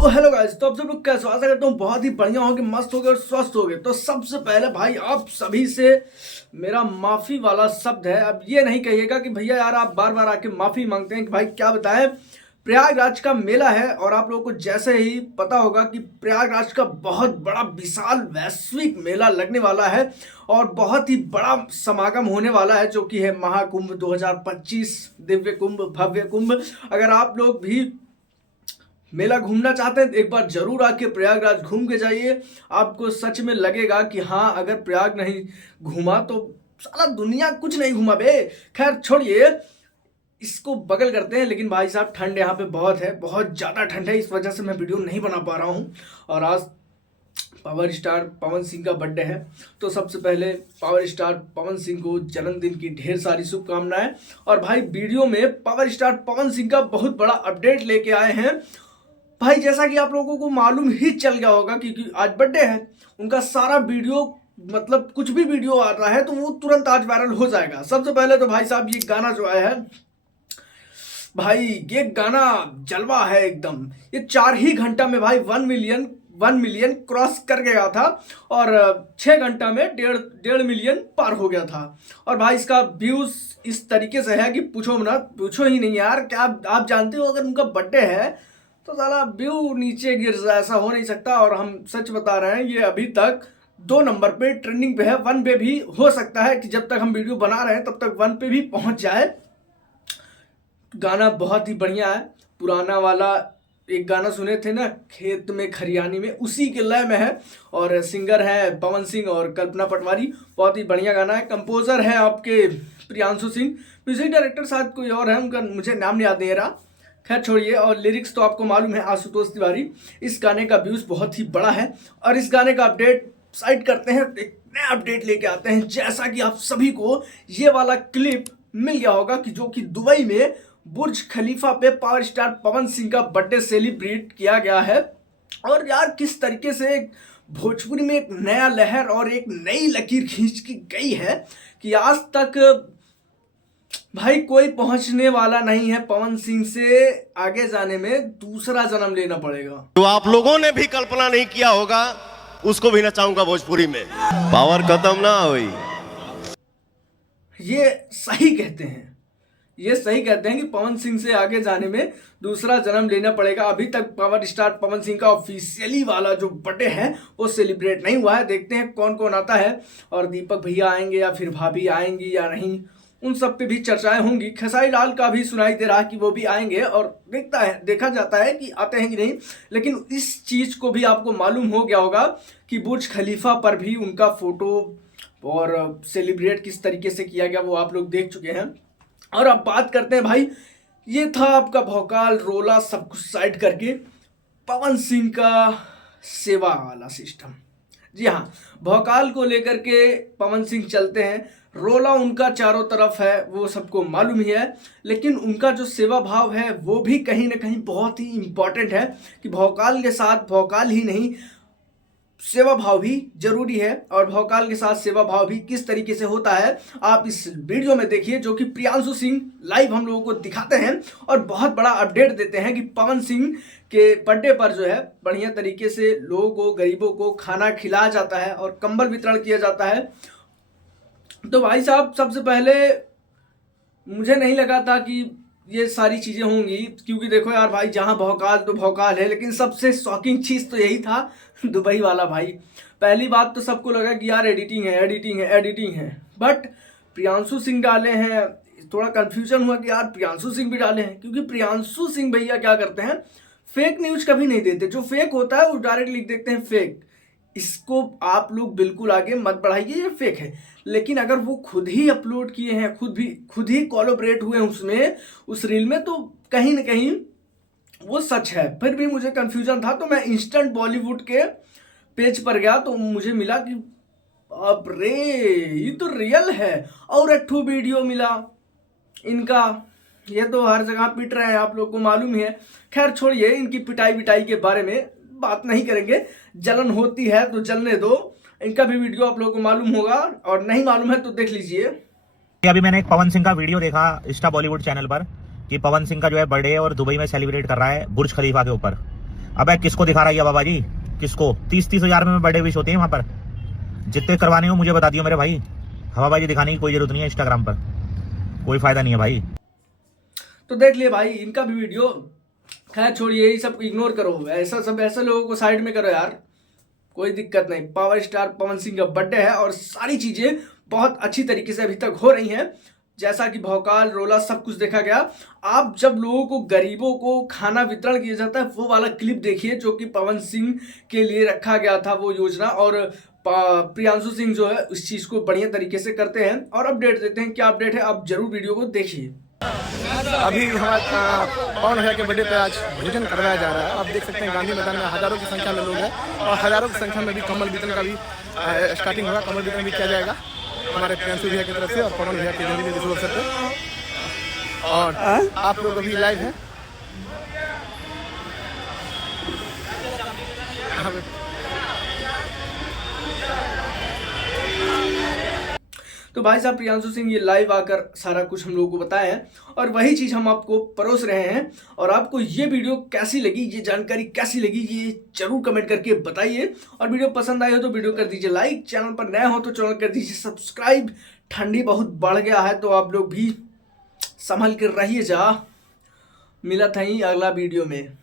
तो hello guys, तो आप सब लोग कैसे हो? आशा करता हूँ बहुत ही बढ़िया होगे, मस्त होगे और स्वस्थ होगे। तो सबसे पहले भाई आप सभी से मेरा माफी वाला शब्द है। अब ये नहीं कहिएगा कि भैया यार आप बार बार आके माफी मांगते हैं कि भाई क्या बताएं, प्रयागराज का मेला है और आप लोगों को जैसे ही पता होगा कि प्रयागराज का बहुत बड़ा विशाल वैश्विक मेला लगने वाला है और बहुत ही बड़ा समागम होने वाला है जो कि है महाकुंभ 2025, दिव्य कुंभ, भव्य कुंभ। अगर आप लोग भी मेला घूमना चाहते हैं तो एक बार जरूर आके प्रयागराज घूम के जाइए। आपको सच में लगेगा कि हाँ, अगर प्रयाग नहीं घूमा तो साला दुनिया कुछ नहीं घूमा बे। खैर छोड़िए, इसको बगल करते हैं। लेकिन भाई साहब ठंड यहाँ पे बहुत है, बहुत ज़्यादा ठंड है, इस वजह से मैं वीडियो नहीं बना पा रहा हूँ। और आज पावर स्टार पवन सिंह का बर्थडे है, तो सबसे पहले पावर स्टार पवन सिंह को जन्मदिन की ढेर सारी शुभकामनाएं। और भाई वीडियो में पावर स्टार पवन सिंह का बहुत बड़ा अपडेट लेके आए हैं। भाई जैसा कि आप लोगों को मालूम ही चल गया होगा क्योंकि आज बर्थडे है, उनका सारा वीडियो मतलब कुछ भी वीडियो आ रहा है तो वो तुरंत आज वायरल हो जाएगा। सबसे पहले तो भाई साहब ये गाना जो आया है, भाई ये गाना जलवा है एकदम। ये 4 ही घंटा में भाई 1 मिलियन क्रॉस कर गया था और 6 घंटा में डेढ़ मिलियन पार हो गया था। और भाई इसका व्यूज इस तरीके से है कि पूछो ही नहीं यार। क्या आप जानते हो अगर उनका बर्थडे है तो साला व्यू नीचे गिर जाए, ऐसा हो नहीं सकता। और हम सच बता रहे हैं, ये अभी तक 2 नंबर पे ट्रेंडिंग पे है। 1 पे भी हो सकता है कि जब तक हम वीडियो बना रहे हैं तब तक 1 पे भी पहुंच जाए। गाना बहुत ही बढ़िया है। पुराना वाला एक गाना सुने थे ना, खेत में खरियानी में, उसी के लय में है। और सिंगर है पवन सिंह और कल्पना पटवारी। बहुत ही बढ़िया गाना है। कंपोजर है आपके प्रियांशु सिंह। म्यूजिक डायरेक्टर शायद कोई और है, उनका मुझे नाम नहीं याद नहीं रहा। खैर छोड़िए। और लिरिक्स तो आपको मालूम है, आशुतोष तिवारी। इस गाने का व्यूज बहुत ही बड़ा है और इस गाने का अपडेट साइड करते हैं, एक नया अपडेट लेके आते हैं। जैसा कि आप सभी को ये वाला क्लिप मिल गया होगा कि जो कि दुबई में बुर्ज खलीफा पे पावर स्टार पवन सिंह का बर्थडे सेलिब्रेट किया गया है। और यार किस तरीके से भोजपुरी में एक नया लहर और एक नई लकीर खींच की गई है कि आज तक भाई कोई पहुंचने वाला नहीं है। पवन सिंह से आगे जाने में दूसरा जन्म लेना पड़ेगा। तो आप लोगों ने भी कल्पना नहीं किया होगा, उसको भी नचाऊंगा भोजपुरी में। पावर खत्म ना हुई। ये सही कहते हैं, ये सही कहते हैं कि पवन सिंह से आगे जाने में दूसरा जन्म लेना पड़ेगा। अभी तक पावर स्टार पवन सिंह का ऑफिशियली वाला जो बर्थडे है वो सेलिब्रेट नहीं हुआ है। देखते हैं कौन कौन आता है और दीपक भैया आएंगे या फिर भाभी आएंगी या नहीं, उन सब पे भी चर्चाएं होंगी। खेसारी लाल का भी सुनाई दे रहा है कि वो भी आएंगे और देखा जाता है कि आते हैं कि नहीं। लेकिन इस चीज़ को भी आपको मालूम हो गया होगा कि बुर्ज खलीफा पर भी उनका फोटो और सेलिब्रेट किस तरीके से किया गया वो आप लोग देख चुके हैं। और अब बात करते हैं भाई, ये था आपका भौकाल रोला सब कुछ साइड करके पवन सिंह का सेवा वाला सिस्टम। जी हाँ, भौकाल को लेकर के पवन सिंह चलते हैं, रोला उनका चारों तरफ है, वो सबको मालूम ही है। लेकिन उनका जो सेवा भाव है वो भी कहीं ना कहीं बहुत ही इम्पॉर्टेंट है कि भौकाल के साथ भौकाल ही नहीं, सेवा भाव भी जरूरी है। और भौकाल के साथ सेवा भाव भी किस तरीके से होता है आप इस वीडियो में देखिए, जो कि प्रियांशु सिंह लाइव हम लोगों को दिखाते हैं और बहुत बड़ा अपडेट देते हैं कि पवन सिंह के बर्थडे पर जो है बढ़िया तरीके से लोगों को, गरीबों को खाना खिलाया जाता है और कंबल वितरण किया जाता है। तो भाई साहब सबसे पहले मुझे नहीं लगा था कि ये सारी चीज़ें होंगी, क्योंकि देखो यार भाई जहाँ भौकाल तो भौकाल है। लेकिन सबसे शॉकिंग चीज़ तो यही था दुबई वाला। भाई पहली बात तो सबको लगा कि यार एडिटिंग है, बट प्रियांशु सिंह डाले हैं। थोड़ा कंफ्यूजन हुआ कि यार प्रियांशु सिंह भी डाले हैं, क्योंकि प्रियांशु सिंह भैया क्या करते हैं, फेक न्यूज कभी नहीं देते। जो फेक होता है वो डायरेक्ट लिख देते हैं फेक। इसको आप लोग बिल्कुल आगे मत बढ़ाइए, ये फेक है। लेकिन अगर वो खुद ही अपलोड किए हैं, खुद ही कोलैबोरेट हुए हैं उसमें, उस रील में, तो कहीं ना कहीं वो सच है। फिर भी मुझे कंफ्यूजन था तो मैं इंस्टेंट बॉलीवुड के पेज पर गया तो मुझे मिला कि अब रे ये तो रियल है। और एक ठो वीडियो मिला इनका, ये तो हर जगह पिट रहे हैं, आप लोग को मालूम ही है। खैर छोड़िए, इनकी पिटाई के बारे में बात नहीं करेंगे। जलन होती है तो जलने दो। इनका भी वीडियो आप लोगों को मालूम होगा और नहीं मालूम है तो देख लीजिए। अभी मैंने एक पवन सिंह का वीडियो देखा इंस्टा बॉलीवुड चैनल पर कि पवन सिंह का जो है बर्थडे और दुबई में सेलिब्रेट कर रहा है बुर्ज खलीफा के ऊपर। अबे किसको दिखा रही है बाबा जी, किसको? 30-30 हजार में बर्थडे विश होते हैं वहां पर। जितने करवाने हो मुझे बता दियो मेरे भाई, हवाबाजी दिखाने की कोई जरूरत नहीं है इंस्टाग्राम पर, कोई फायदा नहीं है भाई। तो देख लिए भाई इनका भी वीडियो। खैर छोड़िए, यही सब इग्नोर करो, ऐसा सब ऐसे लोगों को साइड में करो यार, कोई दिक्कत नहीं। पावर स्टार पवन सिंह का बर्थडे है और सारी चीजें बहुत अच्छी तरीके से अभी तक हो रही हैं, जैसा कि भौकाल रोला सब कुछ देखा गया। आप जब लोगों को, गरीबों को खाना वितरण किया जाता है, वो वाला क्लिप देखिए जो कि पवन सिंह के लिए रखा गया था वो योजना, और प्रियांशु सिंह जो है उस चीज को बढ़िया तरीके से करते हैं और अपडेट देते हैं। क्या अपडेट है, आप जरूर वीडियो को देखिए। अभी हमारे पवन भैया के बर्थडे पे आज भोजन करवाया जा रहा है। आप देख सकते हैं गांधी मैदान में हजारों की संख्या में लोग हैं और हजारों की संख्या में भी कमल वितरण का भी स्टार्टिंग होगा, कमल वितरण भी किया जाएगा हमारे प्रियांशु भैया की तरफ से और पवन भैया के जन्मदिन के अवसर पे। और आप लोग अभी लाइव हैं। तो भाई साहब प्रियांशु सिंह ये लाइव आकर सारा कुछ हम लोगों को बताया है और वही चीज़ हम आपको परोस रहे हैं। और आपको ये वीडियो कैसी लगी, ये जानकारी कैसी लगी, ये जरूर कमेंट करके बताइए। और वीडियो पसंद आई हो तो वीडियो कर दीजिए लाइक, चैनल पर नए हो तो चैनल कर दीजिए सब्सक्राइब। ठंडी बहुत बढ़ गया है तो आप लोग भी संभल कर रहिए जा। मिला था ही अगला वीडियो में।